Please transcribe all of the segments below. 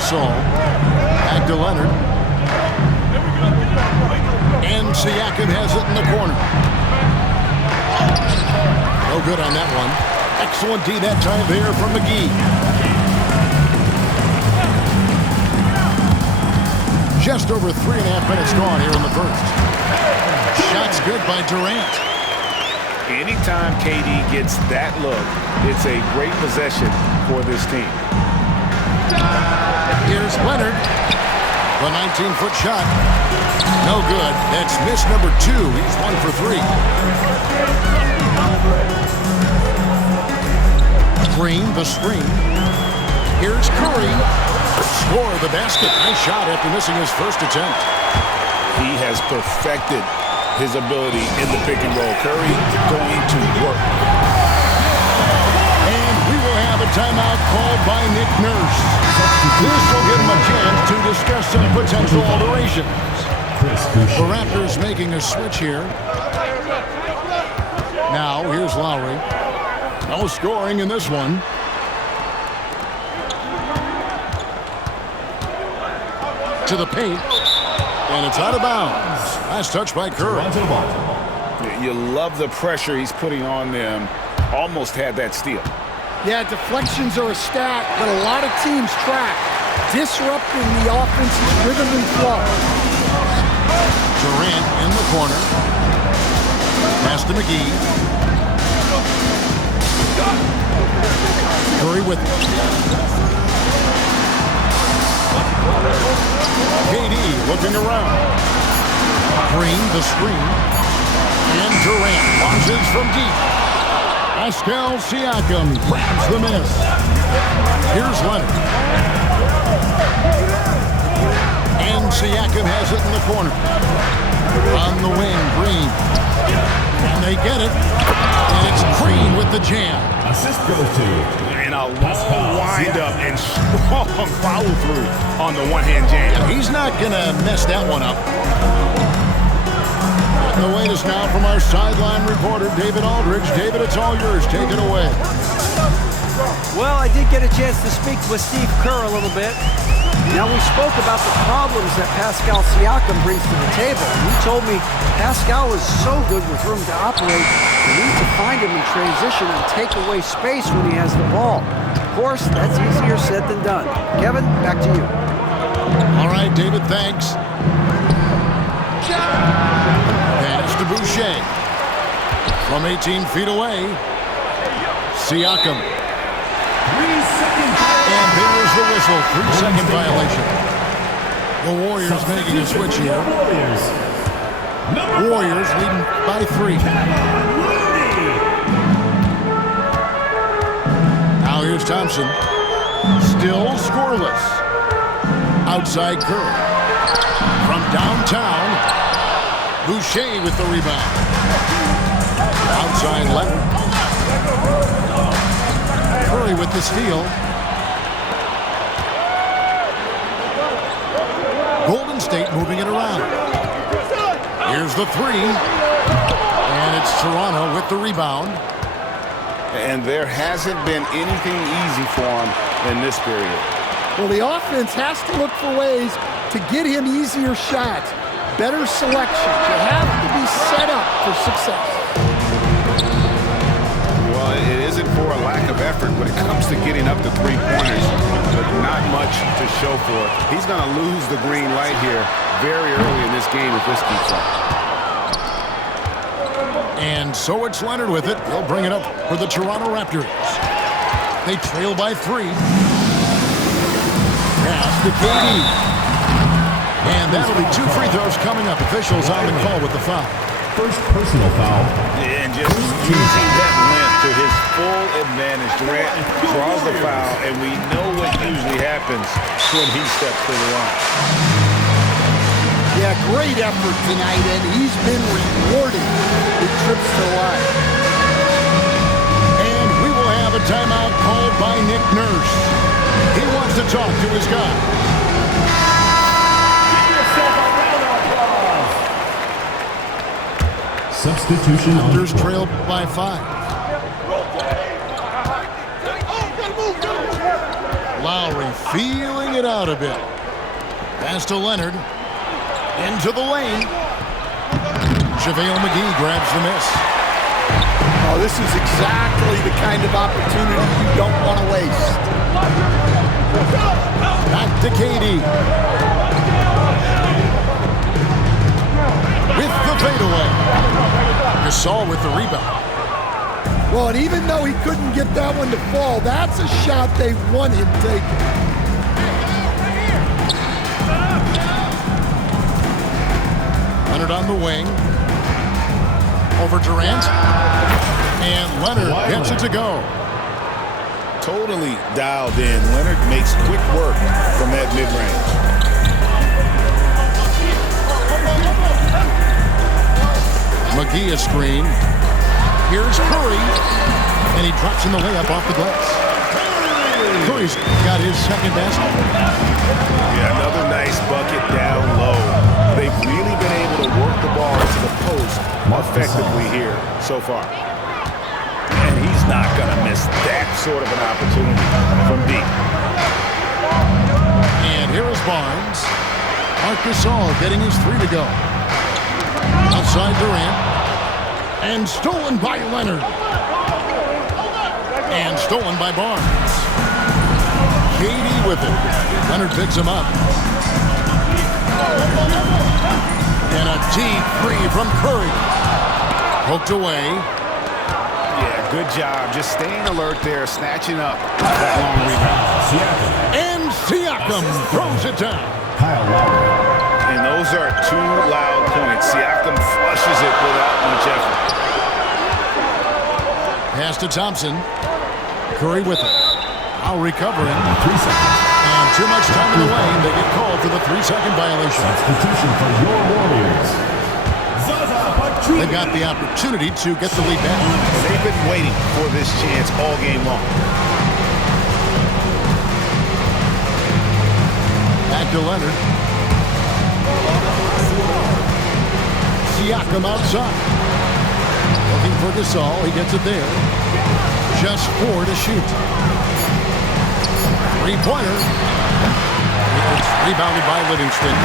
Gasol. Back to Leonard. And Siakam has it in the corner. No good on that one. Excellent D that time there from McGee. Just over 3.5 minutes gone here in the first. Shot's good by Durant. Anytime KD gets that look, it's a great possession for this team. Here's Leonard. The 19-foot shot. No good. That's miss number 2. He's 1 for 3. Green, the screen. Here's Curry. Score the basket. Nice shot after missing his first attempt. He has perfected his ability in the pick and roll. Curry going to work. And we will have a timeout called by Nick Nurse. This will give him a chance to discuss some potential alterations. The Raptors making a switch here. Now, here's Lowry. No scoring in this one. To the paint. And it's out of bounds. Nice touch by Curry. You love the pressure he's putting on them. Almost had that steal. Yeah, deflections are a stat that a lot of teams track, disrupting the offense's rhythm and flow. Durant in the corner. Pass to McGee. Curry with it. KD looking around. Green, the screen. And Durant launches from deep. Pascal Siakam grabs the miss. Here's Leonard. And Siakam has it in the corner. On the wing, Green. And they get it. And it's Green with the jam. Assist goes to. And a long wind-up and strong follow-through on the one-hand jam. Yeah, he's not going to mess that one up. And the latest now from our sideline reporter, David Aldridge. David, it's all yours. Take it away. Well, I did get a chance to speak with Steve Kerr a little bit. Now, we spoke about the problems that Pascal Siakam brings to the table. And he told me Pascal is so good with room to operate, you need to find him in transition and take away space when he has the ball. Of course, that's easier said than done. Kevin, back to you. All right, David, thanks. Pass to Boucher. From 18 feet away, Siakam. 3 seconds. And there's the whistle. 3-second violation. The Warriors making a switch here. Warriors leading by 3. Now here's Thompson. Still scoreless. Outside Curry. From downtown, Boucher with the rebound. Outside Leonard. Curry with the steal. Golden State moving it around. Here's the 3. And it's Toronto with the rebound. And there hasn't been anything easy for him in this period. Well, the offense has to look for ways to get him easier shots, better selection. You have to be set up for success. Well, it isn't for a lack of effort when it comes to getting up to three-pointers, but not much to show for it. He's going to lose the green light here very early in this game if this keeps up. And so it's Leonard with it. He'll bring it up for the Toronto Raptors. They trail by 3. Pass to KD. And that'll be 2 free throws coming up. Officials on the call with the foul. First personal foul. And just using that length to his full advantage. Durant draws the foul, and we know what usually happens when he steps to the line. Yeah, great effort tonight, and he's been rewarded with trips to the line. And we will have a timeout called by Nick Nurse. He wants to talk to his guy. Substitution on Raptors trail by 5. Lowry feeling it out a bit. Pass to Leonard. Into the lane. JaVale McGee grabs the miss. Oh, this is exactly the kind of opportunity you don't want to waste. Back to KD. With the fadeaway. Gasol with the rebound. Well, and even though he couldn't get that one to fall, that's a shot they want him taking. Leonard on the wing. Over Durant. And Leonard gets it to go. Totally dialed in. Leonard makes quick work from that mid-range. McGee a screen. Here's Curry. And he drops in the layup off the glass. Curry's got his second basket. Yeah, another nice bucket down low. They've really been able to work the ball to the post effectively here so far. And he's not going to miss that sort of an opportunity from deep. And here is Barnes. Marc Gasol getting his three to go. Outside Durant. And stolen by Leonard. And stolen by Barnes. KD with it. Leonard picks him up. And a deep three from Curry. Poked away. Yeah, good job. Just staying alert there, snatching up that long rebound. And Siakam throws it down. Kyle Lowry. And those are two loud points. Siakam flushes it without much effort. Pass to Thompson. Curry with it. Lowry covering. 3 seconds. And too much time in the lane. They get called for the 3-second violation. Substitution for your Warriors. Zaza Pachulia. They got the opportunity to get the lead back. They've been waiting for this chance all game long. Back to Leonard. Siakam outside. Looking for Gasol. He gets it there. Just 4 to shoot. Three-pointer. It's rebounded by Livingston.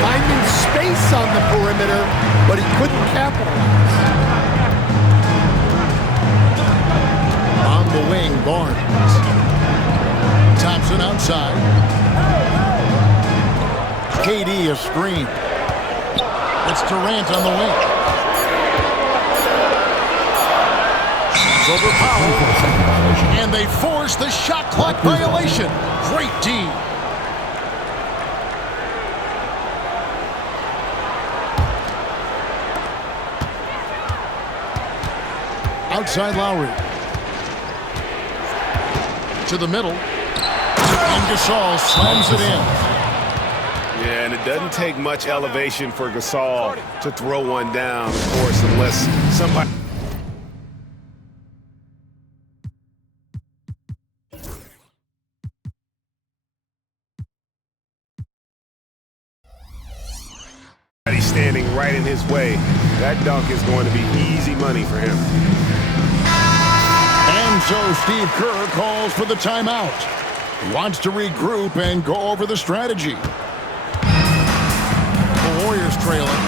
Finding space on the perimeter, but he couldn't capitalize. On the wing, Barnes. Thompson outside. KD a screen. It's Durant on the wing. It's over Powell. And they force the shot clock violation. Great D. Outside Lowry. To the middle. And Gasol slams it in. Yeah, and it doesn't take much elevation for Gasol to throw one down, of course, unless somebody... standing right in his way. That dunk is going to be easy money for him. And so Steve Kerr calls for the timeout. He wants to regroup and go over the strategy. The Warriors trailing.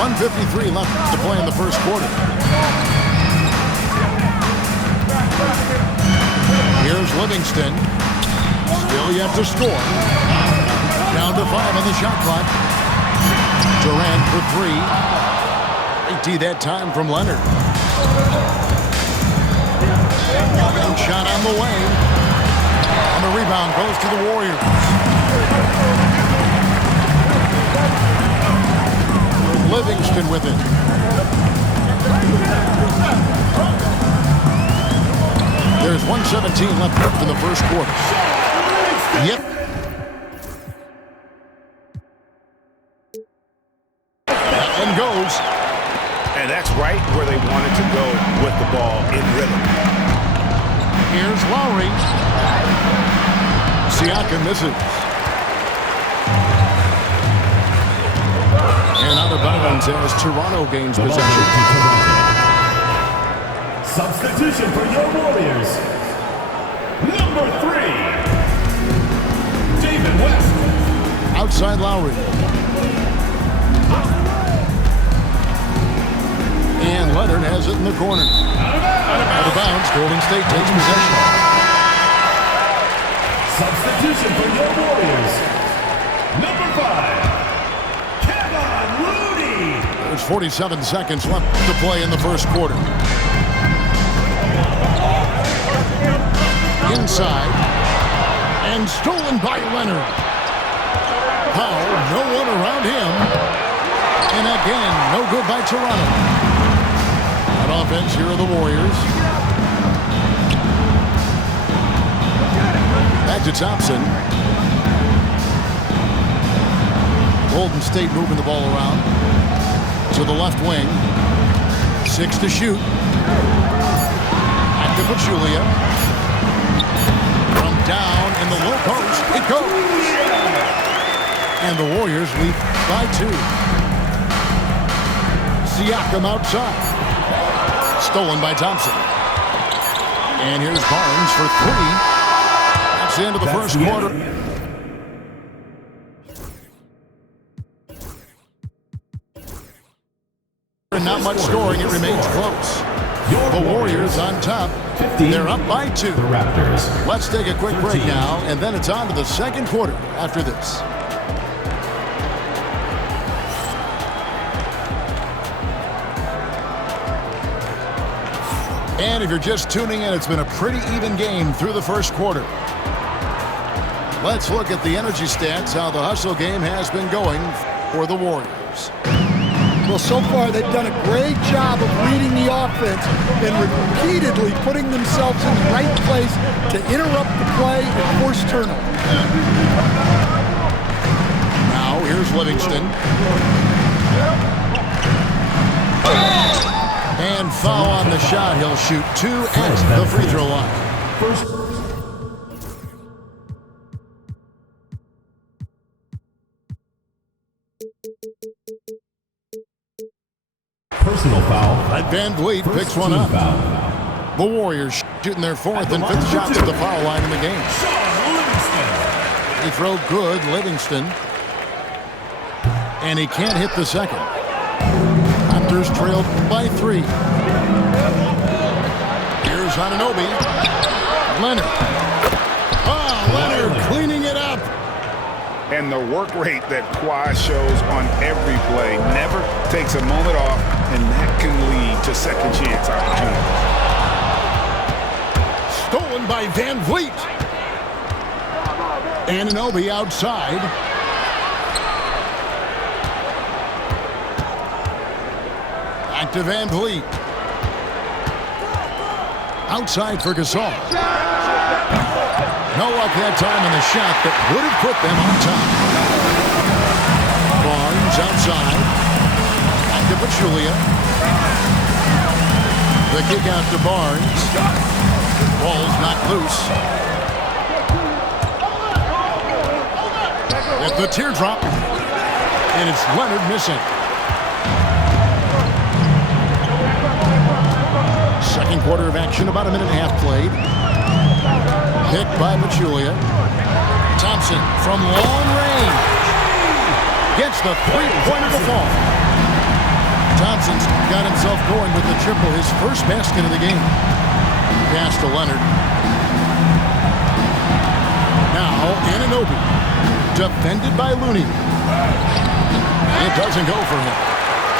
.153 left to play in the first quarter. Here's Livingston. Still yet to score. Down to 5 on the shot clock. Durant for 3. Great D that time from Leonard. And shot on the way. And the rebound goes to the Warriors. Livingston with it. There's 1:17 left in the first quarter. Yep. That one goes. And that's right where they wanted to go with the ball in rhythm. Here's Lowry. Siakam misses. And out of bounds as Toronto gains possession. Substitution for your Warriors. Number 3, David West. Outside Lowry. And Leonard has it in the corner. Out of bounds. Golden State takes possession. Substitution for your Warriors. Number 5, Kevin Looney. There's 47 seconds left to play in the first quarter. Inside. And stolen by Leonard. Powell, no one around him. And again, no good by Toronto. On offense, here are the Warriors. Back to Thompson. Golden State moving the ball around. To the left wing. 6 to shoot. Back to Pachulia. From down in the low post, it goes. And the Warriors lead by 2. Siakam outside. Stolen by Thompson. And here's Barnes for 3. That's the end of the first quarter. And not much scoring. It remains close. The Warriors on top. They're up by 2. The Raptors. Let's take a quick break now, and then it's on to the second quarter after this. And if you're just tuning in, it's been a pretty even game through the first quarter. Let's look at the energy stats, how the hustle game has been going for the Warriors. Well, so far they've done a great job of reading the offense and repeatedly putting themselves in the right place to interrupt the play and force turnover. Now, here's Livingston. And foul on the shot. He'll shoot 2 at the free throw line. Personal foul. Van Vliet picks one up. The Warriors shooting their 4th and 5th shots at the foul line in the game. They throw good, Livingston. And he can't hit the second. Raptors trailed by 3. Here's Anunoby. Leonard. Leonard cleaning it up. And the work rate that Kawhi shows on every play never takes a moment off, and that can lead to second chance opportunities. Stolen by Van Vliet. Anunoby outside. Back to Van Vliet. Outside for Gasol. No luck that time in the shot that would have put them on top. Barnes outside. Back to Pachulia. The kick out to Barnes. Ball's knocked loose. At the teardrop. And it's Leonard missing. Second quarter of action, about a minute and a half played. Picked by Pachulia. Thompson from long range. Gets the three-pointer to fall. Thompson's got himself going with the triple, his first basket of the game. Pass to Leonard. Now Anunoby. Defended by Looney. It doesn't go for him.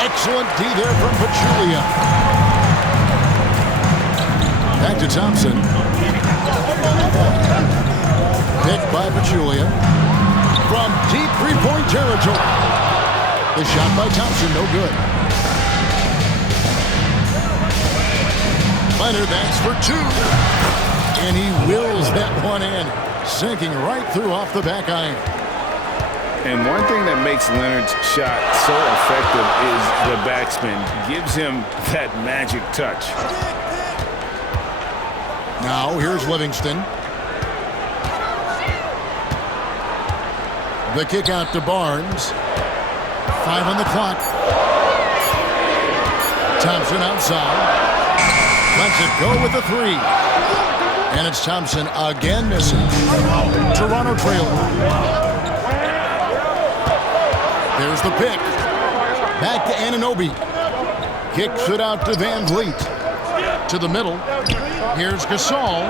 Excellent D there from Pachulia. Back to Thompson. Picked by Pachulia. From deep three-point territory. The shot by Thompson, no good. Leonard, that's for 2. And he wills that one in. Sinking right through off the back iron. And one thing that makes Leonard's shot so effective is the backspin. Gives him that magic touch. Now, here's Livingston. The kick out to Barnes. 5 on the clock. Thompson outside. Lets it go with the three. And it's Thompson again missing. Toronto trailer. There's the pick. Back to Anunoby. Kicks it out to Van Vliet. To the middle. Here's Gasol.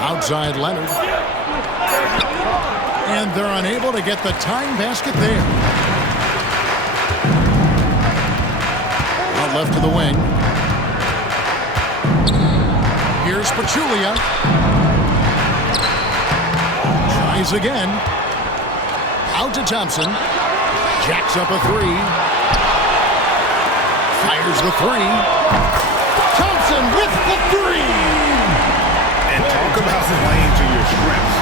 Outside Leonard. And they're unable to get the tying basket there. Out left to the wing. Here's Pachulia. Tries again. Out to Thompson. Jacks up a three. Fires the three. Thompson with the three. And talk about playing to your strengths.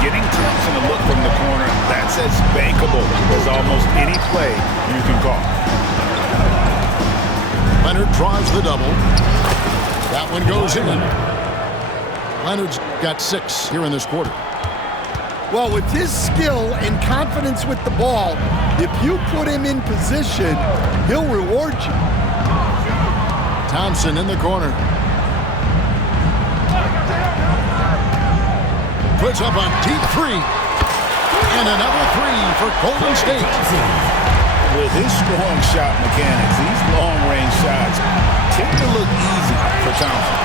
Getting Thompson to look from the corner, that's as bankable as almost any play you can call. Leonard draws the double. That one goes in. Leonard's got 6 here in this quarter. Well, with his skill and confidence with the ball, if you put him in position, he'll reward you. Thompson in the corner. Puts up a deep three. And another three for Golden State. With his strong shot mechanics, these long-range shots tend to look easy for Thompson.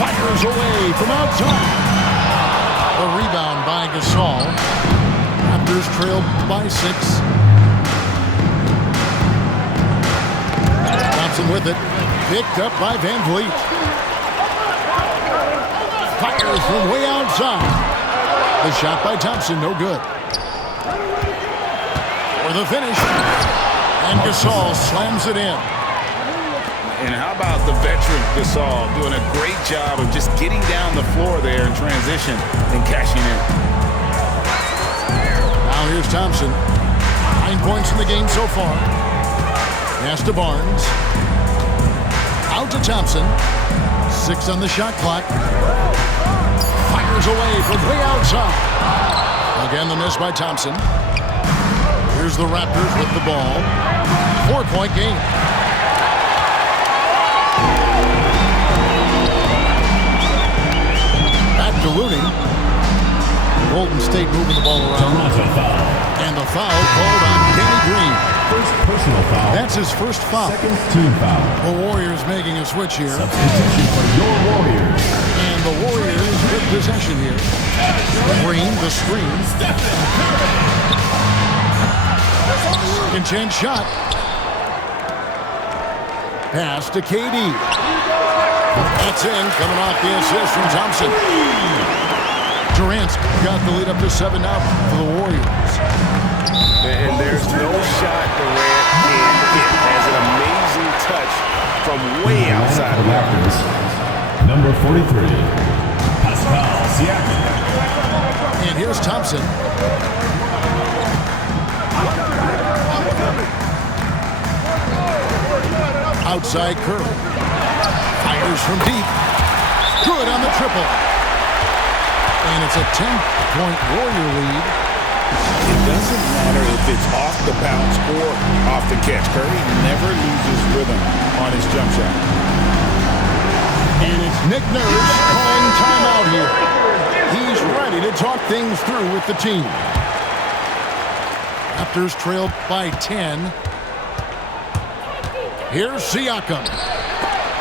Fires away from outside. A rebound by Gasol. Raptors trail by 6. Thompson with it. Picked up by Van Vliet. Fires from way outside. The shot by Thompson, no good. For the finish. And Gasol slams it in. And how about the veteran Gasol doing a great job of just getting down the floor there in transition and cashing in. Now here's Thompson. 9 points in the game so far. Pass to Barnes. Out to Thompson. 6 on the shot clock. Fires away from way outside. Again, the miss by Thompson. Here's the Raptors with the ball. 4-point game. Back to Looney. Golden State moving the ball around. And the foul called on Danny Green. First personal foul. That's his first foul. Second team foul. The Warriors making a switch here. Substitution for your Warriors. And the Warriors with possession here. Green, the screen. Second chance shot. Pass to KD. That's in, coming off the assist from Thompson. Durant's got the lead up to 7 now for the Warriors. And there's no shot Durant can't hit. Has an amazing touch from way outside of the Raptors. Number 43, Pascal Siakam. And here's Thompson. Outside Curry. Fires from deep. Good on the triple. And it's a 10-point Warrior lead. It doesn't matter if it's off the bounce or off the catch. Curry never loses rhythm on his jump shot. And it's Nick Nurse calling timeout here. He's ready to talk things through with the team. Raptors trail by 10. Here's Siakam.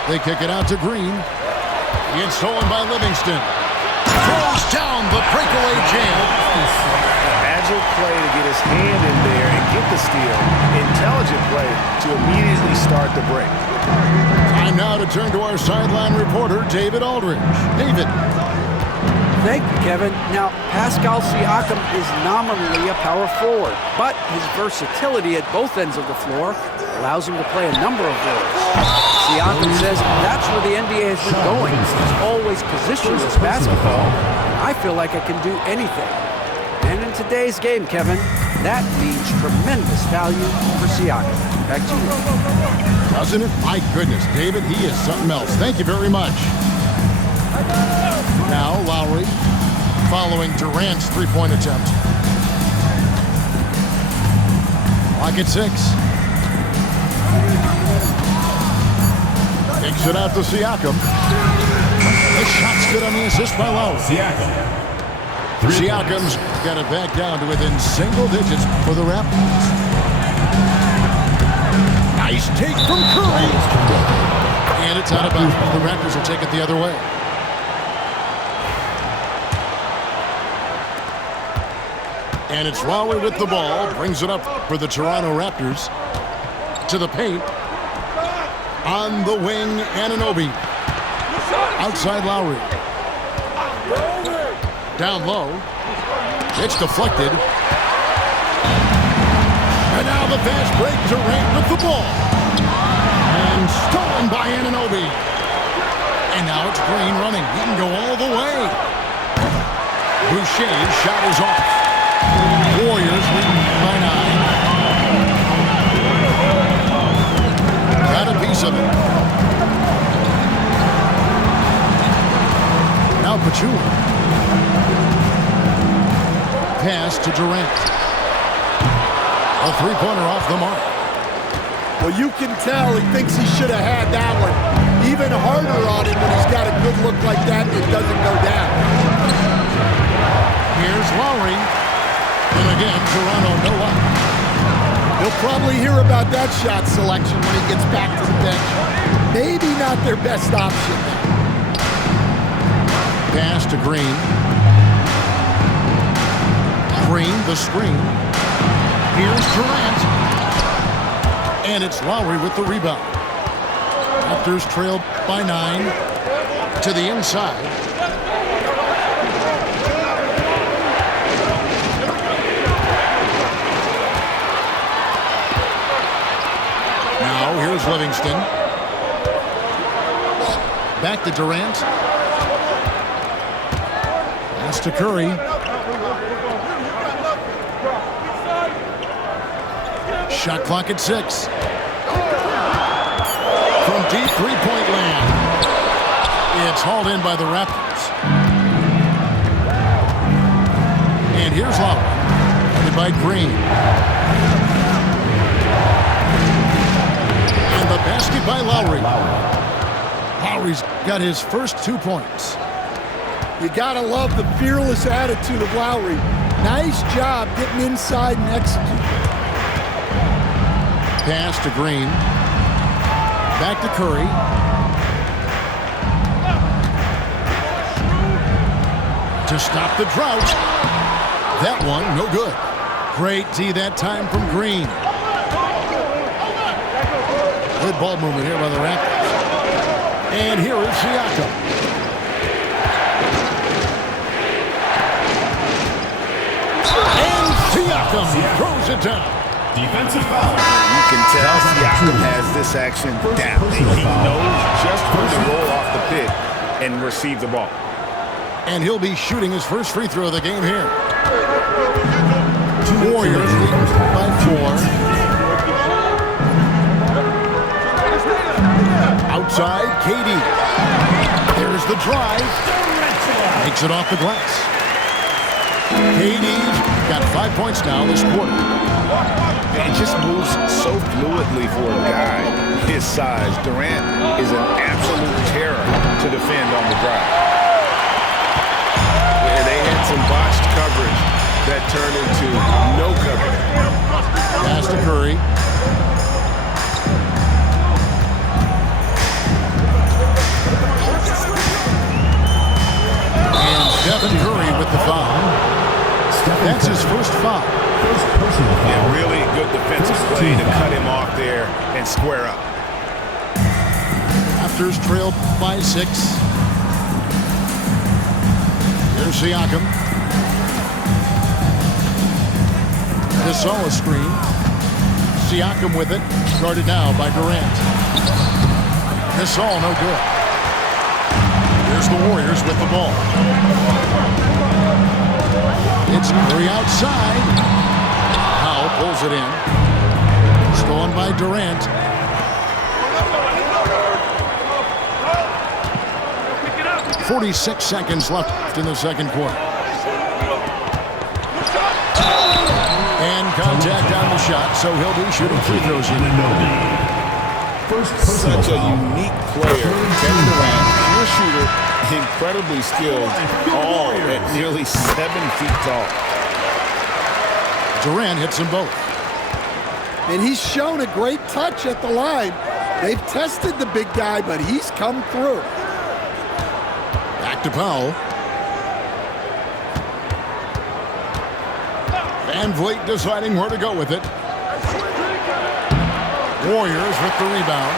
They kick it out to Green. It's stolen by Livingston. Throws down the breakaway jam. Agile play to get his hand in there and get the steal. Intelligent play to immediately start the break. Time now to turn to our sideline reporter, David Aldridge. David. Thank you, Kevin. Now, Pascal Siakam is nominally a power forward, but his versatility at both ends of the floor allows him to play a number of roles. Siakam says that's where the NBA has been going. It's always positioned as basketball. I feel like I can do anything. And in today's game, Kevin, that means tremendous value for Siakam. Back to you. Doesn't it? My goodness, David, he is something else. Thank you very much. Now, Lowry, following Durant's three-point attempt. Clock at 6. Takes it out to Siakam. The shot's good on the assist by Lowry. Siakam's got it back down to within single digits for the Raptors. Nice take from Curry. And it's out of bounds. The Raptors will take it the other way. And it's Lowry with the ball. Brings it up for the Toronto Raptors. To the paint. On the wing, Anunoby. Outside Lowry. Down low. It's deflected. And now the fast break. Durant with the ball. And stolen by Anunoby. And now it's Green running. He can go all the way. Boucher's shot is off. Warriors leading by 9. Got a piece of it. Now Pachulia. Pass to Durant. A three-pointer off the mark. Well, you can tell he thinks he should have had that one. Even harder on him when he's got a good look like that and it doesn't go down. Here's Lowry. And again, Toronto no up. He'll probably hear about that shot selection when he gets back to the bench. Maybe not their best option now. Pass to Green. Green, the screen. Here's Durant. And it's Lowry with the rebound. Raptors trailed by 9 to the inside. Now here's Livingston. Back to Durant. Pass to Curry. Shot clock at 6. From deep three-point land. It's hauled in by the Raptors. And here's Lowry. Headed by Green. And the basket by Lowry. Lowry's got his first 2 points. You gotta love the fearless attitude of Lowry. Nice job getting inside and executing. Pass to Green. Back to Curry. To stop the drought. That one, no good. Great D that time from Green. Good ball movement here by the Raptors. And here is Siakam. And Siakam throws it down. Defensive foul. You can tell Siakam has this action down. He knows just when to roll off the pit and receive the ball. And he'll be shooting his first free throw of the game here. Warriors leading by 4. Outside, KD. There's the drive. Takes it off the glass. KD's got 5 points now this quarter. It just moves so fluidly for a guy his size. Durant is an absolute terror to defend on the drive. And they had some botched coverage that turned into no coverage. Pass to Curry. And Stephen Curry with the foul. That's his first foul. Yeah, really good defensive play to cut him off there and square up. Raptors trailed by 6. Here's Siakam. Gasol screen. Siakam with it. Guarded now by Durant. Gasol no good. Here's the Warriors with the ball. It's Curry outside. Powell pulls it in. Stolen by Durant. .46 seconds left in the second quarter. And contact tacked down the shot, so he'll be shooting free throws here. Such a unique player. Kevin Durant, pure shooter, incredibly skilled, all at nearly 7 feet tall. Durant hits them both. And he's shown a great touch at the line. They've tested the big guy, but he's come through. Back to Powell. Van Vliet deciding where to go with it. Warriors with the rebound.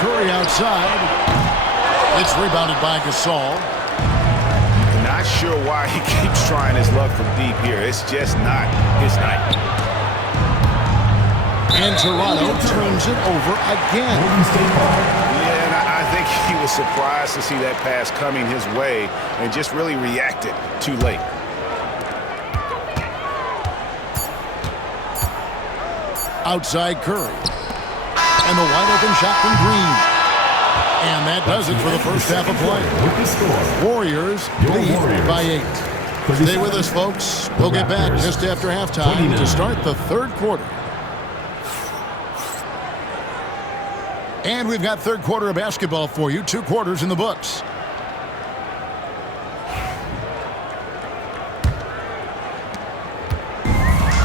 Curry outside. It's rebounded by Gasol. Not sure why he keeps trying his luck from deep here. It's just not his night. And Toronto turns it over again. Yeah, and I think he was surprised to see that pass coming his way and just really reacted too late. Outside Curry. And the wide open shot from Green. And that does it for the first half of play. Warriors lead by 8. Stay with us, folks. We'll get back just after halftime to start the third quarter. And we've got third quarter of basketball for you. 2 quarters in the books.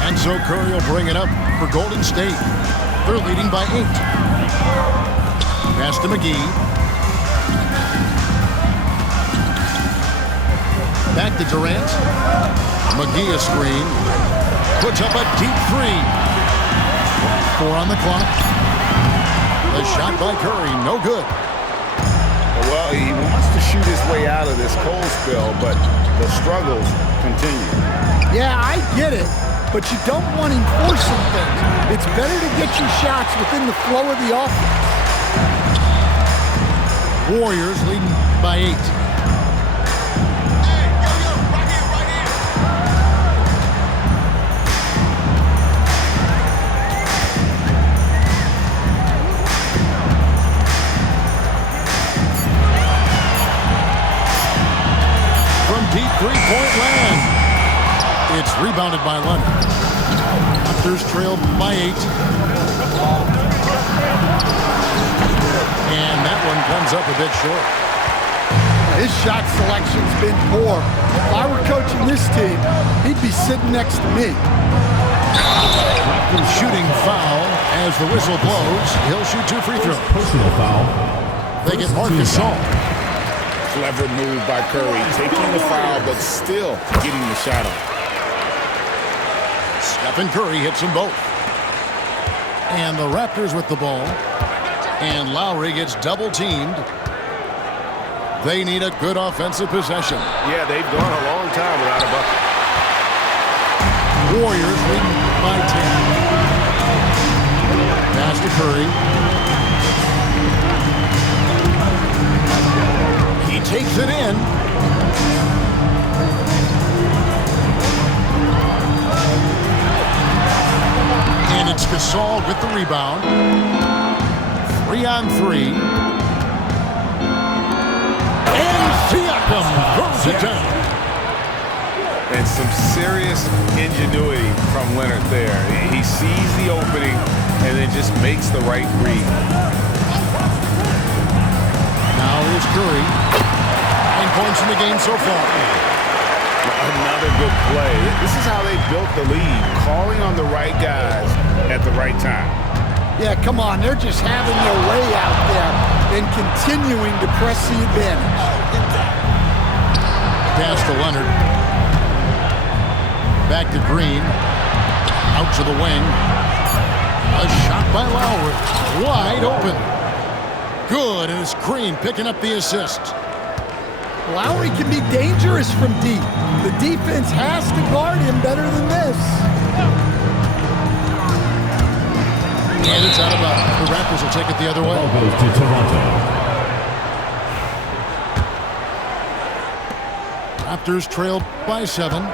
And so Curry will bring it up for Golden State. They're leading by 8. Pass to McGee. Back to Durant. McGee a screen. Puts up a deep 3. 4 on the clock. The shot by Curry, no good. Well, he wants to shoot his way out of this cold spell, but the struggles continue. Yeah, I get it, but you don't want him forcing things. It's better to get your shots within the flow of the offense. Warriors leading by 8. Deep three-point land. It's rebounded by Leonard. Raptors trail by 8. And that one comes up a bit short. His shot selection's been poor. If I were coaching this team, he'd be sitting next to me. Shooting foul as the whistle blows. He'll shoot 2 free throws. Personal foul. They get Marc Gasol. Clever move by Curry, taking the foul, but still getting the shot off. Stephen Curry hits them both. And the Raptors with the ball. And Lowry gets double-teamed. They need a good offensive possession. Yeah, they've gone a long time without a bucket. Warriors leading by 10. Pass to Curry. He takes it in. And it's Gasol with the rebound. 3 on 3. And Siakam throws it down. And some serious ingenuity from Leonard there. He sees the opening and then just makes the right read. Now here's Curry. 9 points in the game so far. Another good play. This is how they built the lead, calling on the right guys at the right time. Yeah, come on. They're just having their way out there and continuing to press the advantage. Pass to Leonard. Back to Green. Out to the wing. A shot by Lowry. Wide open. Good, and it's Green picking up the assist. Lowry can be dangerous from deep. The defense has to guard him better than this. And it's out of bounds. The Raptors will take it the other way. Ball goes to Toronto. Raptors trail by 7.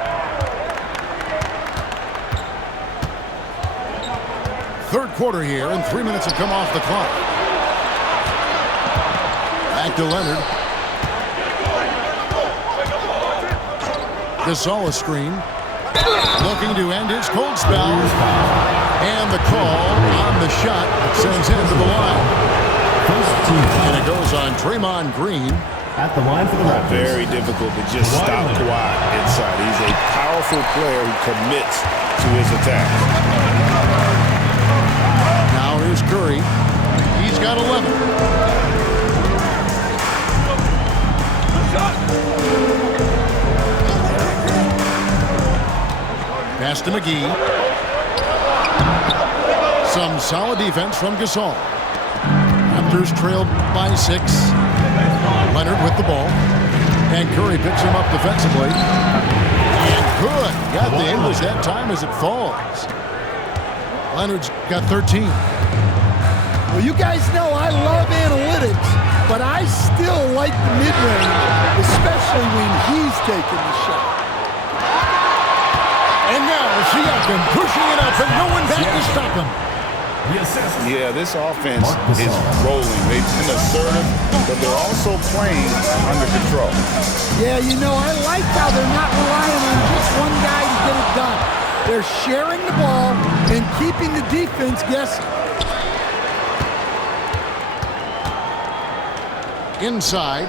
Third quarter here, and 3 minutes have come off the clock. Back to Leonard. Gasol a screen. Looking to end his cold spell. And the call on the shot that sends him to the line. And it goes on Draymond Green. At the line for the Raptors. Very difficult to just stop Kawhi inside. He's a powerful player who commits to his attack. Now here's Curry. He's got 11. Pass to McGee. Some solid defense from Gasol. Raptors trailed by 6. Leonard with the ball. And Curry picks him up defensively. And good. Got the English that time as it falls. Leonard's got 13. Well, you guys know I love analytics, but I still like the mid-range, especially when he's taking the shot. And now Siakam pushing it up and no one back to stop him. Yeah, this offense is rolling. They've been assertive, but they're also playing under control. Yeah, you know, I like how they're not relying on just one guy to get it done. They're sharing the ball and keeping the defense guessing. Inside.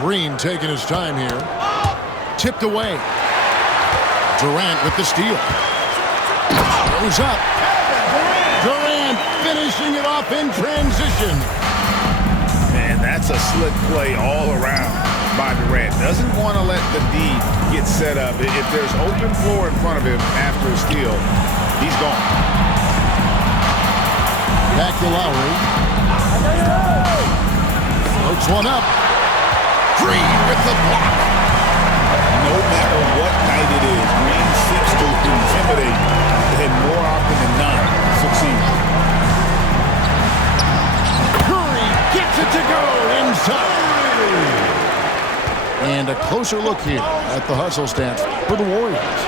Green taking his time here. Tipped away. Durant with the steal. Goes up. Durant finishing it off in transition. Man, that's a slick play all around by Durant. Doesn't want to let the D get set up. If there's open floor in front of him after a steal, he's gone. Back to Lowry. Floats one up. Green with the block. No matter what night it is, Green seeks to intimidate and more often than not succeed. Curry gets it to go inside. And a closer look here at the hustle stats for the Warriors.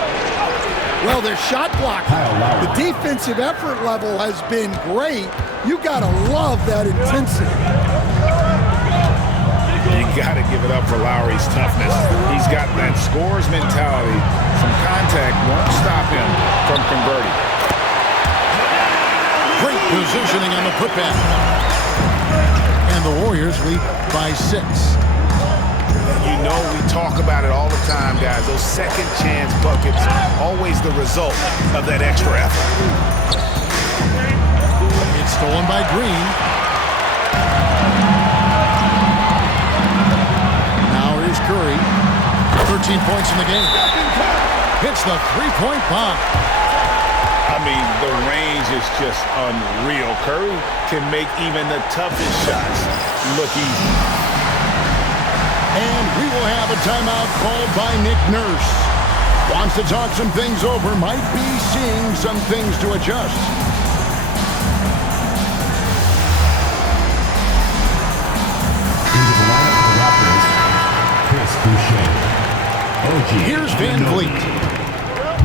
Well, their shot blocking, the defensive effort level has been great. You got to love that intensity. You got to give it up for Lowry's toughness. He's got that scorer's mentality. Some contact won't stop him from converting. Great positioning on the putback. And the Warriors lead by 6. You know we talk about it all the time, guys. Those second chance buckets, always the result of that extra effort. It's stolen by Green. Now here's Curry. 13 points in the game. Hits the three-point bomb. I mean, the range is just unreal. Curry can make even the toughest shots look easy. And we will have a timeout called by Nick Nurse. Wants to talk some things over. Might be seeing some things to adjust. Into the lineup for the Raptors, Chris Boucher. OG. Here's Van Vliet.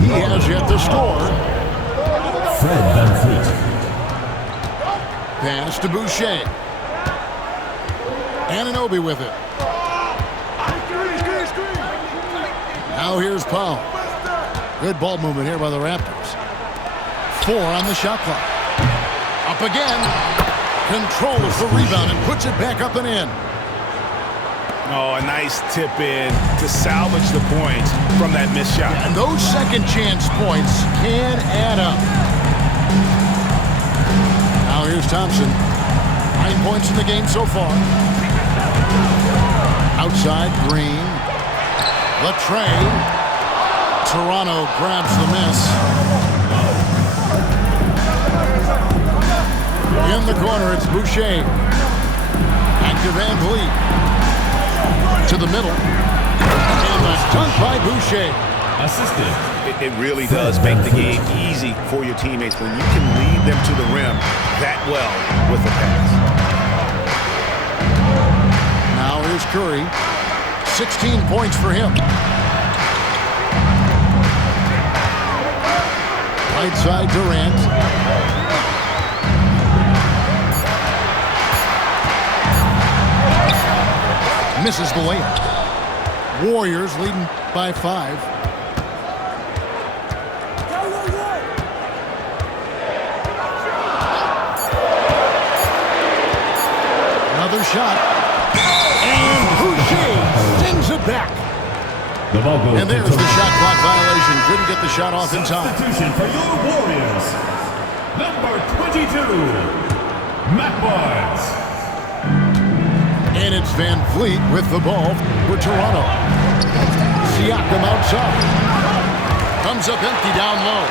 He has yet to score. Fred VanVleet. Pass to Boucher. Anunoby with it. Now here's Powell. Good ball movement here by the Raptors. 4 on the shot clock. Up again. Controls the rebound and puts it back up and in. Oh, a nice tip in to salvage the points from that missed shot. And those second chance points can add up. Now here's Thompson. 9 points in the game so far. Outside, Green. Latrey. Toronto grabs the miss. In the corner, it's Boucher. Back to Van Vliet. To the middle. And the dunk by Boucher. Assisted. It really does make the game easy for your teammates when you can lead them to the rim that well with a pass. Now here's Curry. 16 points for him. Right side, Durant. Misses the layup. Warriors leading by 5. Another shot. And Boucher sends it back. The ball goes And there's to the shot clock violation. Couldn't get the shot off in time. Substitution for your Warriors. Number 22, Matt Barnes. And it's Van Vliet with the ball for Toronto. Siakam outside. Comes up empty down low.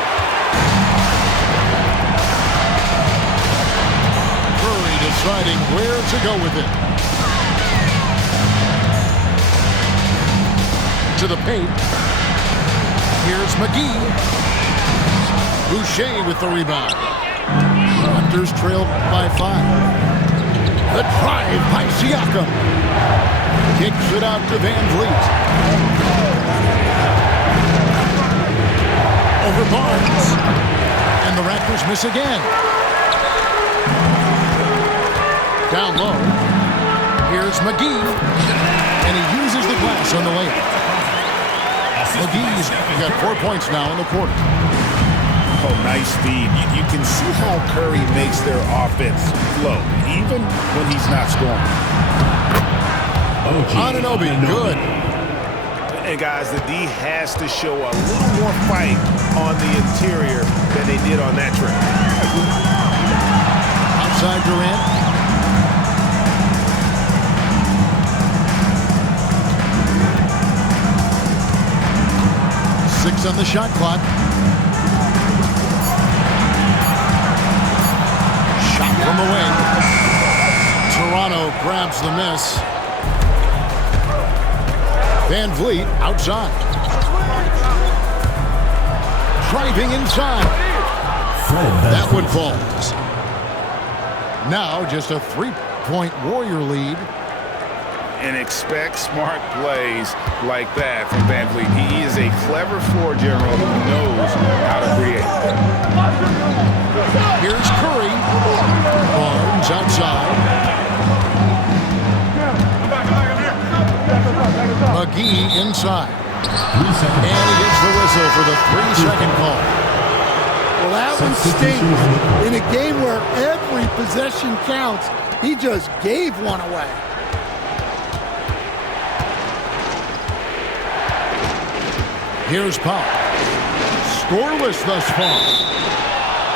Curry deciding where to go with it. To the paint. Here's McGee. Boucher with the rebound. Raptors trailed by 5. The drive by Siakam. Kicks it out to Van Vliet. Over Barnes. And the Raptors miss again. Down low. Here's McGee. And he uses the glass on the layup. McGee's got 4 points now in the quarter. Oh, nice feed. You can see how Curry makes their offense flow, even when he's not scoring. Anunoby, good. And guys, the D has to show a little more fight on the interior than they did on that trip. Outside Durant. 6 on the shot clock. Shot from the wing. Toronto grabs the miss. Van Vliet outside. Driving inside. That one falls. Now just a 3-point Warrior lead. And expect smart plays like that from Van Vliet. He is a clever floor general who knows how to create. Here's Curry. Barnes outside. McGee inside. And he gets the whistle for the 3-second call. Well, that one stings. In a game where every possession counts, he just gave one away. Here's Powell. Scoreless thus far.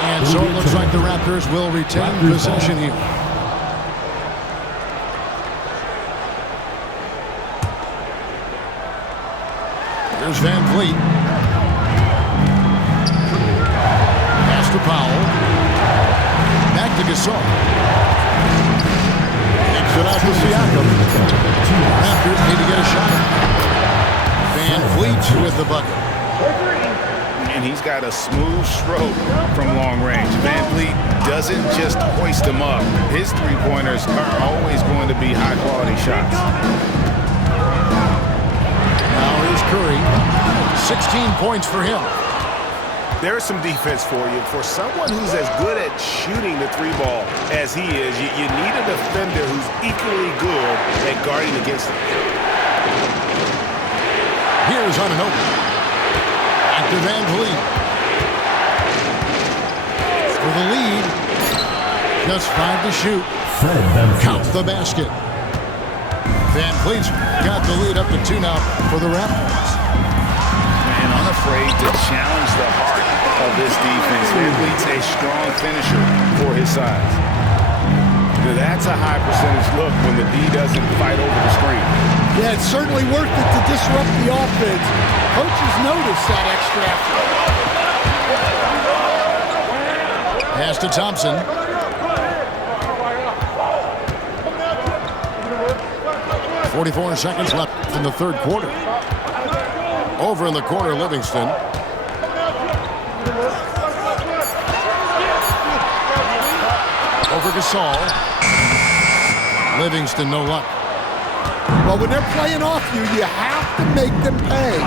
And so it looks like the Raptors will retain possession here. Here's Van Vliet. Pass to Powell. Back to Gasol. Kicks it out to Siakam. Raptors need to get a shot. Van Vliet with the bucket. And he's got a smooth stroke from long range. Van Vliet doesn't just hoist them up. His three-pointers are always going to be high-quality shots. Now here's Curry. 16 points for him. There's some defense for you. For someone who's as good at shooting the three ball as he is, you need a defender who's equally good at guarding against him. Here's Anunoby. Back to Van Vliet. For the lead. Just 5 to shoot. Count the basket. Van Vliet's got the lead up to 2 now for the Raptors. And unafraid to challenge the heart of this defense. Van Vliet's a strong finisher for his size. That's a high percentage look when the D doesn't fight over the screen. Yeah, it's certainly worth it to disrupt the offense. Coaches notice that extra effort. Pass to Thompson. .44 seconds left in the third quarter. Over in the corner, Livingston. Over Gasol. Livingston, no luck. Well, when they're playing off you, you have to make them pay.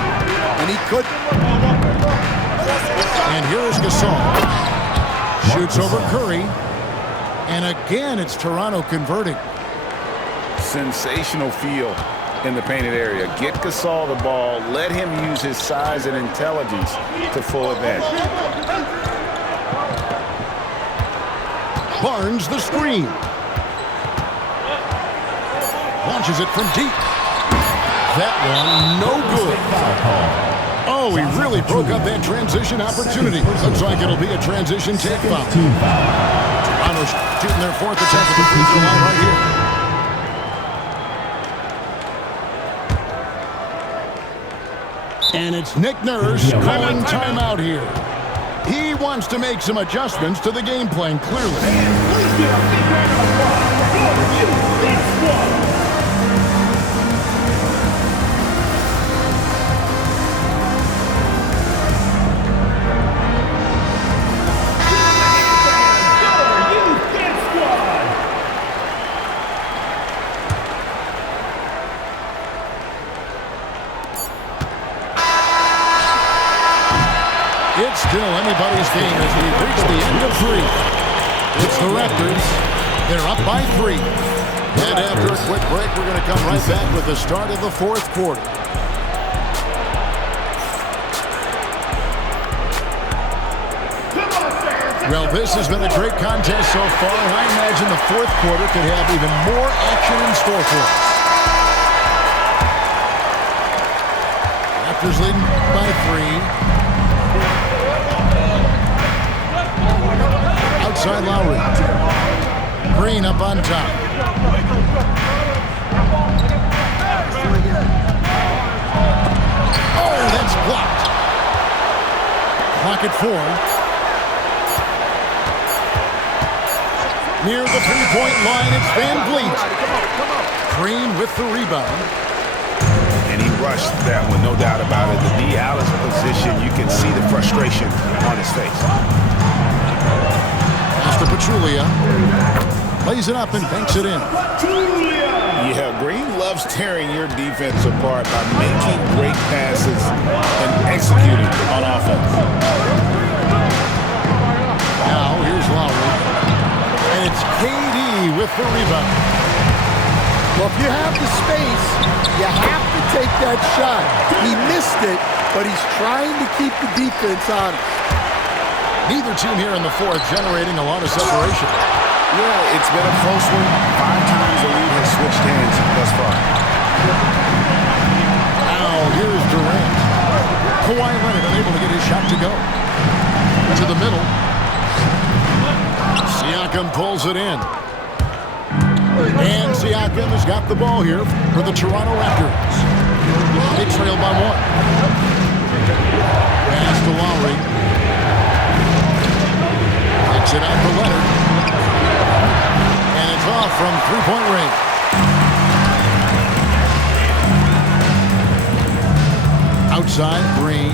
And he couldn't. And here is Gasol. Shoots over Curry. And again, it's Toronto converting. Sensational feel in the painted area. Get Gasol the ball. Let him use his size and intelligence to full advantage. Barnes the screen. Launches it from deep. That one, no good. Oh, he really broke up that transition opportunity. Looks like it'll be a transition take foul. Toronto shooting their fourth attempt at the free throw line right here. And it's Nick Nurse calling timeout here. He wants to make some adjustments to the game plan, clearly. It's still anybody's game as we reach the end of 3. It's the Raptors. They're up by 3. And after a quick break, we're going to come right back with the start of the fourth quarter. Well, this has been a great contest so far, and I imagine the fourth quarter could have even more action in store for us. Raptors leading by 3. Outside Lowry. Green up on top. Oh, that's blocked. Clock at 4. Near the three-point line, it's Van Vliet. Green with the rebound. And he rushed that one, no doubt about it. The D. Alice position, you can see the frustration on his face. To Pachulia. Plays it up and banks it in. Yeah, Green loves tearing your defense apart by making great passes and executing on offense. Now here's Lowry. And it's KD with the rebound. Well, if you have the space, you have to take that shot. He missed it, but he's trying to keep the defense honest. Neither team here in the fourth generating a lot of separation. Yeah, it's been a close one. 5 times the lead has switched hands thus far. Now here's Durant. Kawhi Leonard unable to get his shot to go. To the middle. Siakam pulls it in. And Siakam has got the ball here for the Toronto Raptors. They trail by 1. Pass to Lowry. Kicks it out to Leonard. And it's off from three-point range. Outside, Green.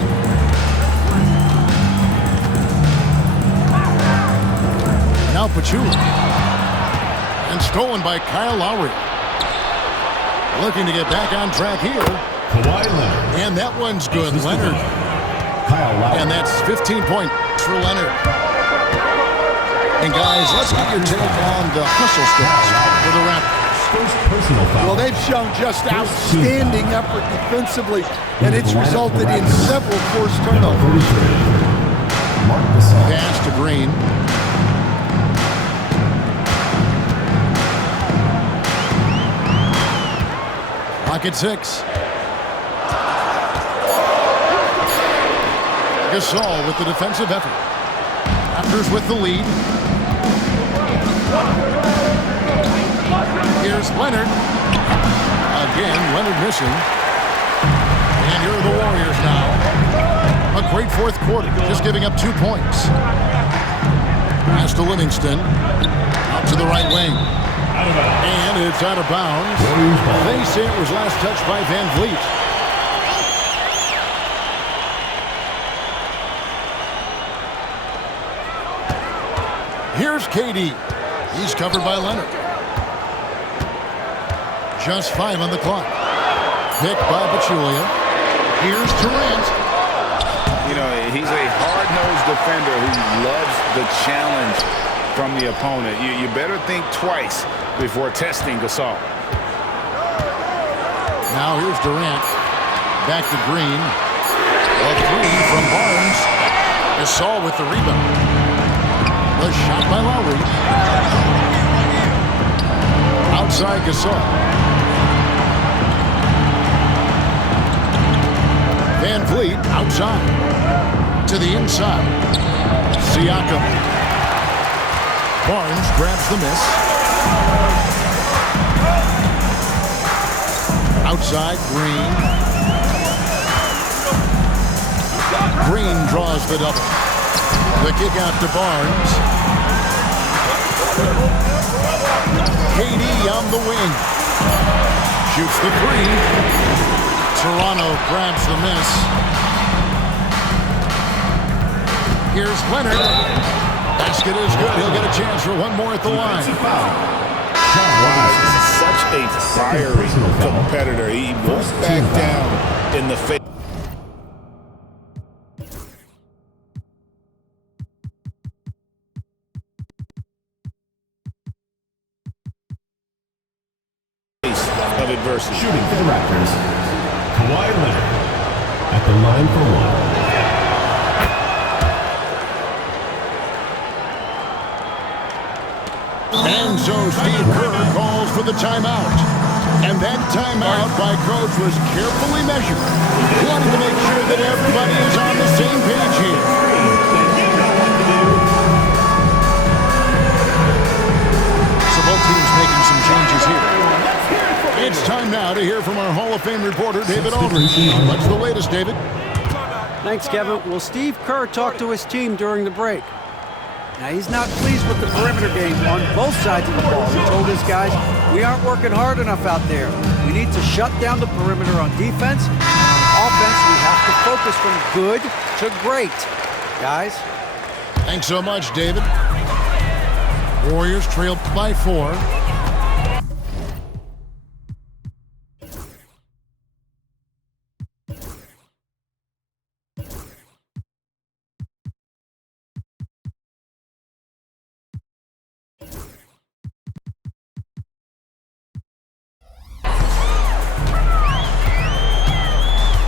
Now Pachulia. And stolen by Kyle Lowry. Looking to get back on track here. Kawhi Leonard. And that one's good. Leonard. Kyle Lowry. And that's 15 points for Leonard. And guys, let's get your take on the hustle stats for the Raptors. Well, they've shown just outstanding effort defensively, and it's resulted in several forced turnovers. Pass to Green. Clock at 6. Gasol with the defensive effort. Raptors with the lead. Here's Leonard. Again, Leonard missing. And here are the Warriors now. A great fourth quarter, just giving up 2 points. Pass to Livingston. Out to the right wing. And it's out of bounds. They say it was last touched by Van Vliet. Here's KD. He's covered by Leonard. Just 5 on the clock. Picked by Pachulia. Here's Durant. You know, he's a hard-nosed defender who loves the challenge from the opponent. You better think twice before testing Gasol. Now here's Durant. Back to Green. A three from Barnes. Gasol with the rebound. The shot by Lowry. Outside Gasol. Van Vliet outside. To the inside. Siakam. Barnes grabs the miss. Outside Green. Green draws the double. The kick out to Barnes. KD on the wing. Shoots the three. Toronto grabs the miss. Here's Leonard. Basket is good. He'll get a chance for one more at the line. Wow, such a fiery competitor. He won't back down in the face. Of adversity. Shooting for the Raptors, Kawhi Leonard at the line for one. And so Steve Kerr calls for the timeout. And that timeout by Coach was carefully measured, wanting to make sure that everybody is on the same page here. So both teams making some changes here. It's time now to hear from our Hall of Fame reporter, David Aldridge. What's the latest, David? Thanks, Kevin. Well, Steve Kerr talked to his team during the break. Now, he's not pleased with the perimeter game on both sides of the ball. He told his guys, we aren't working hard enough out there. We need to shut down the perimeter on defense. On offense, we have to focus from good to great. Guys? Thanks so much, David. Warriors trail by 4.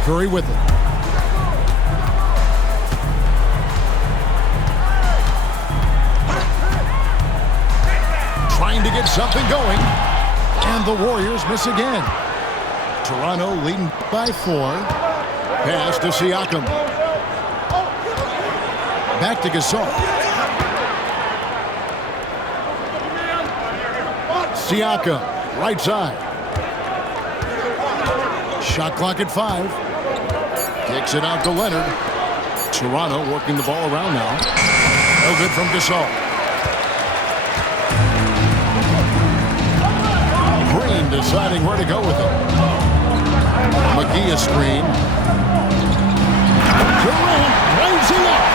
Curry with it. Trying to get something going. And the Warriors miss again. Toronto leading by 4. Pass to Siakam. Back to Gasol. Siakam, right side. Shot clock at 5. Kicks it out to Leonard. Toronto working the ball around now. No good from Gasol. Green deciding where to go with it. McGee a screen. Durant raising up.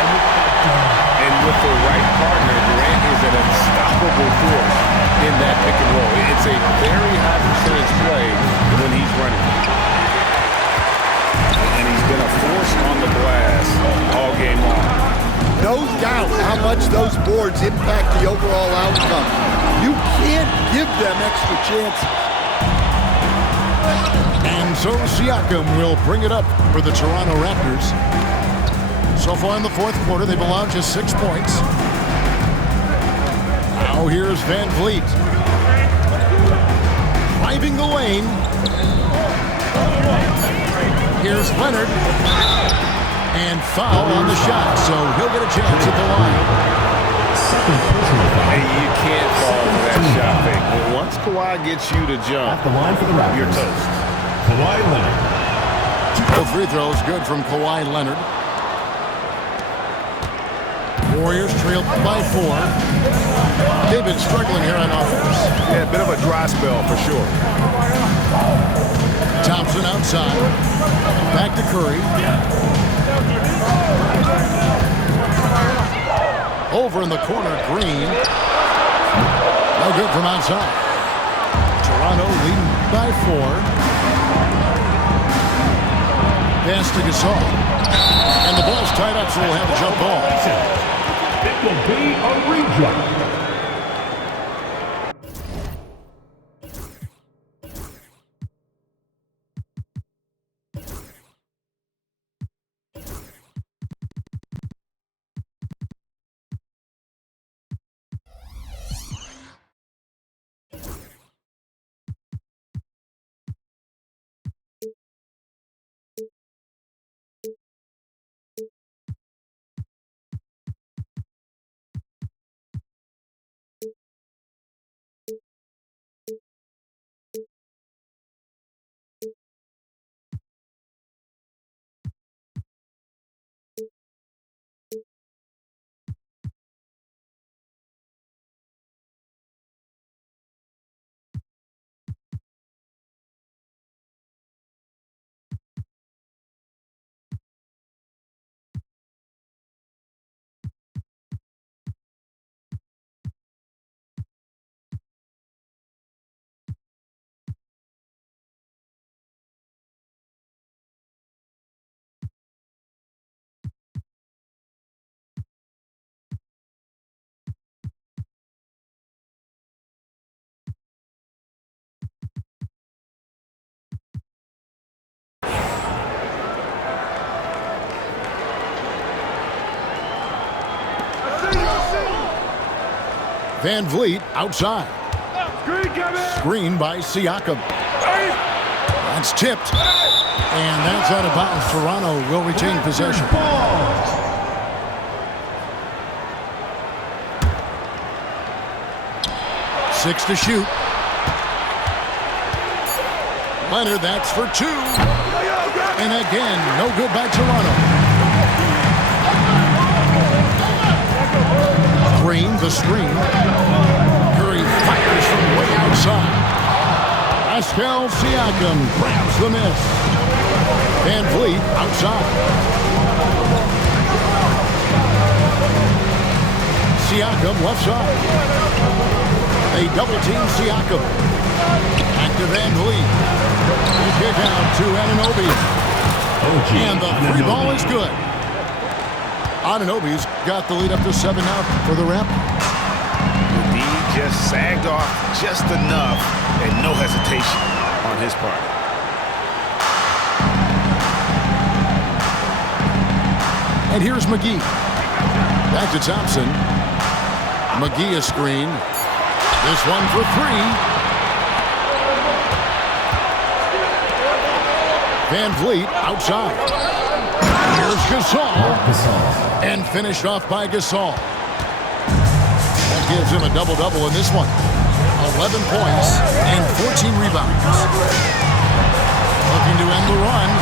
And with the right partner, Durant is an unstoppable force in that pick and roll. It's a very high percentage play when he's running. And he's been a force on the glass all game long. No doubt how much those boards impact the overall outcome. You can't give them extra chances. And so Siakam will bring it up for the Toronto Raptors. So far in the fourth quarter, they've allowed just 6 points. Now here's Van Vliet. Driving the lane. Here's Leonard. And foul on the shot, so he'll get a chance at the line. Hey, you can't fall for that shot fake. But once Kawhi gets you to jump, At the line for the Raptors, you're toast. Kawhi Leonard. Both free throws good from Kawhi Leonard. Warriors trail by 4. They've been struggling here on offense. Yeah, a bit of a dry spell for sure. Thompson outside. Back to Curry. Over in the corner, Green. No good from outside. Toronto leading by 4. Pass to Gasol. And the ball's tied up, so we'll have a jump ball. It will be a reject. Van Vliet outside. Screen by Siakam. That's tipped. And that's out of bounds. Toronto will retain possession. 6 to shoot. Leonard, that's for 2. And again, no good by Toronto. Green, the screen. Curry fires from way outside. Pascal Siakam grabs the miss. Van Vliet outside. Siakam left side. They double team Siakam. Back to Van Vliet. The kick out to Anunoby. And the free ball is good. Anunoby's got the lead up to 7 now for the Raptors. D just sagged off just enough and no hesitation on his part. And here's McGee. Back to Thompson. McGee a screen. This one for 3. Van Vliet outside. Here's Gasol. And finished off by Gasol. That gives him a double-double in this one. 11 points and 14 rebounds. Looking to end the run.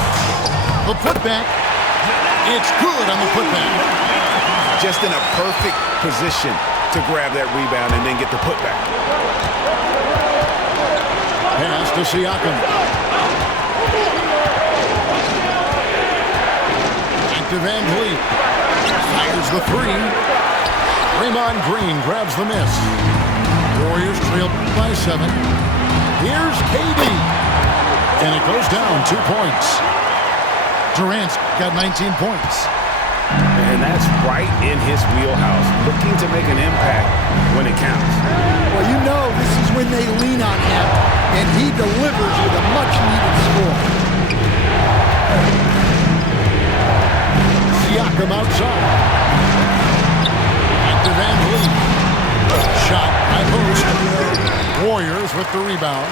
The putback. It's good on the putback. Just in a perfect position to grab that rebound and then get the putback. Pass to Siakam. Back to Van Vliet. Fires the 3. Draymond Green grabs the miss. Warriors trail by 7. Here's KD. And it goes down 2 points. Durant's got 19 points. And that's right in his wheelhouse, looking to make an impact when it counts. Well, you know this is when they lean on him, and he delivers with a much-needed score. Siakam outside. Back to Van Vliet. Shot by post. Warriors with the rebound.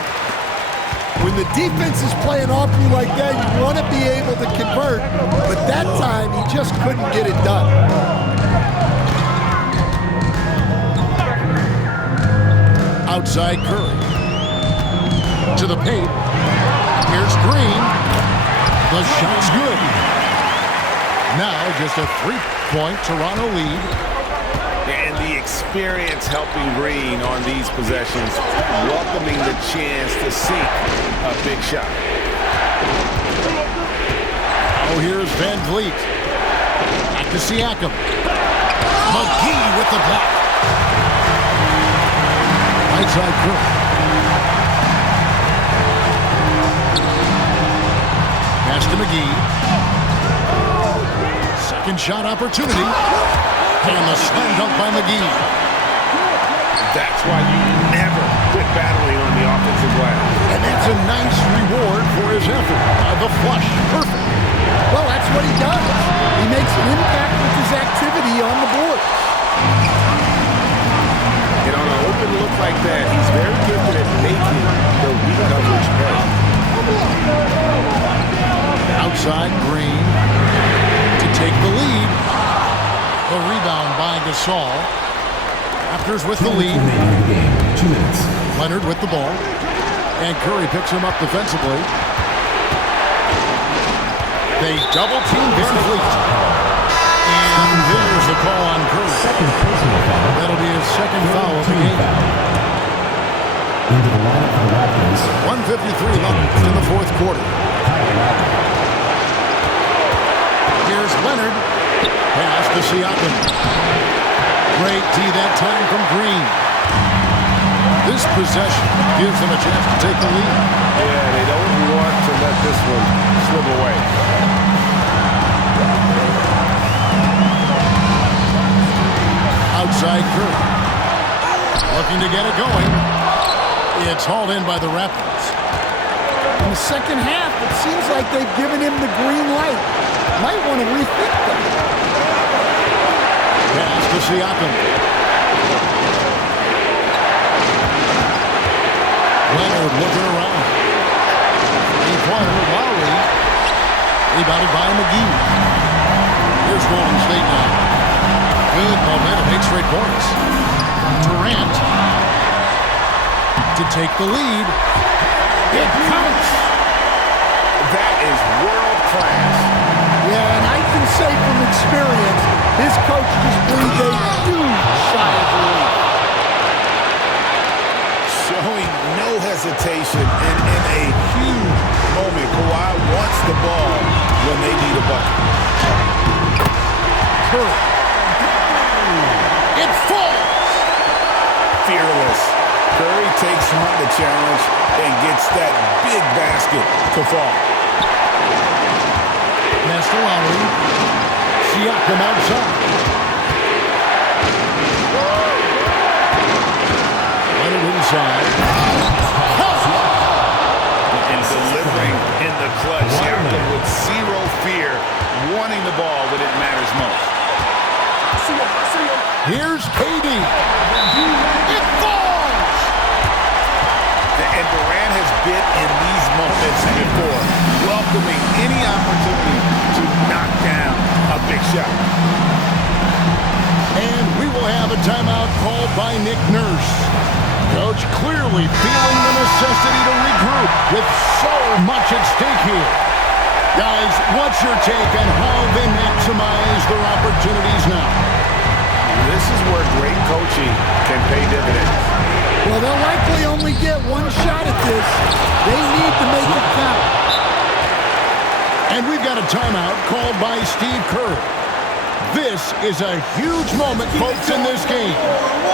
When the defense is playing off you like that, you want to be able to convert, but that time he just couldn't get it done. Outside Curry. To the paint. Here's Green. The shot's good. Now just a 3-point Toronto lead. And the experience helping Green on these possessions, welcoming the chance to seek a big shot. Oh, here's Van Vliet. Back to Siakam. McGee with the block. Right side Curry. Pass to McGee. Second shot opportunity. And the slam dunk by McGee. That's why you never quit battling on the offensive glass. And that's a nice reward for his effort. The flush. Perfect. Well, that's what he does. He makes an impact with his activity on the board. And on an open look like that, he's very gifted at making the weak coverage pay. Outside Green to take the lead. The rebound by Gasol. Raptors with the lead. 2 minutes. Leonard with the ball. And Curry picks him up defensively. They double team Van Vliet. And there's a call on Curry. Second personal foul. That'll be his second foul of the Team game. foul. Into the lineup for the Raptors. 1:53 left in the fourth quarter. Here's Leonard. Pass to Siakam. Great D that time from Green. This possession gives them a chance to take the lead. Yeah, they don't want to let this one slip away. Outside Curry. Looking to get it going. It's hauled in by the Raptors. In the second half, it seems like they've given him the green light. Might want to rethink that. Pass to Siakam. Leonard looking around. Three-pointer, Lowry. Rebounded by McGee. Here's Golden State now. Good momentum, 8 straight points. Durant to take the lead. It counts. That is world class. Yeah, and I can say from experience, his coach just breathed a huge sigh of relief. Showing no hesitation and in a huge moment. Kawhi wants the ball when they need a bucket. Curry. It falls. Fearless. Curry takes on the challenge and gets that big basket to fall. Pass to Lowry. Siakam outside. Leonard inside. And delivering in the clutch. Siakam with zero fear, wanting the ball when it matters most. Here's KD. It falls. And Durant has been in these moments before, welcoming any opportunity to knock down a big shot. And we will have a timeout called by Nick Nurse. Coach clearly feeling the necessity to regroup with so much at stake here. Guys, what's your take on how they maximize their opportunities now? This is where great coaching can pay dividends. Well, they'll likely only get one shot at this. They need to make it count. And we've got a timeout called by Steve Kerr. This is a huge moment, folks, in this game.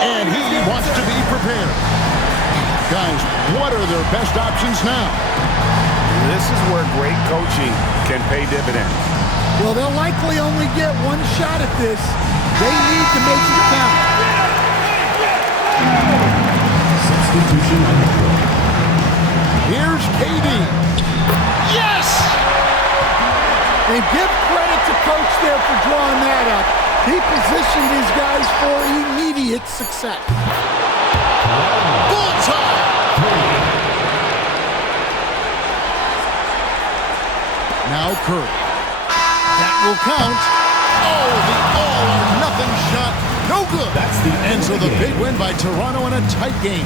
And he wants to be prepared. Guys, what are their best options now? This is where great coaching can pay dividends. Well, they'll likely only get one shot at this. They need to make it count. Substitution on the floor. Here's KD. Yes! And give credit to Coach there for drawing that up. He positioned these guys for immediate success. Bullseye! Now Curry. That will count. Oh, the all-or-nothing shot. No good. That's the And so the big win by Toronto in a tight game.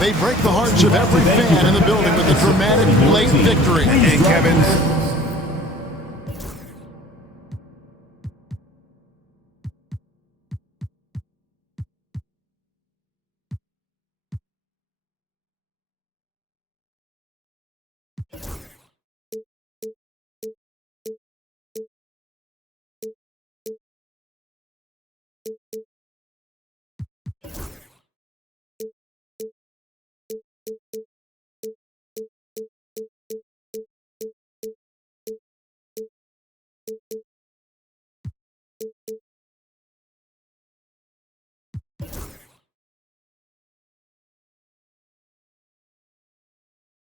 They break the hearts of every fan in the building with a dramatic late victory. And Kevin,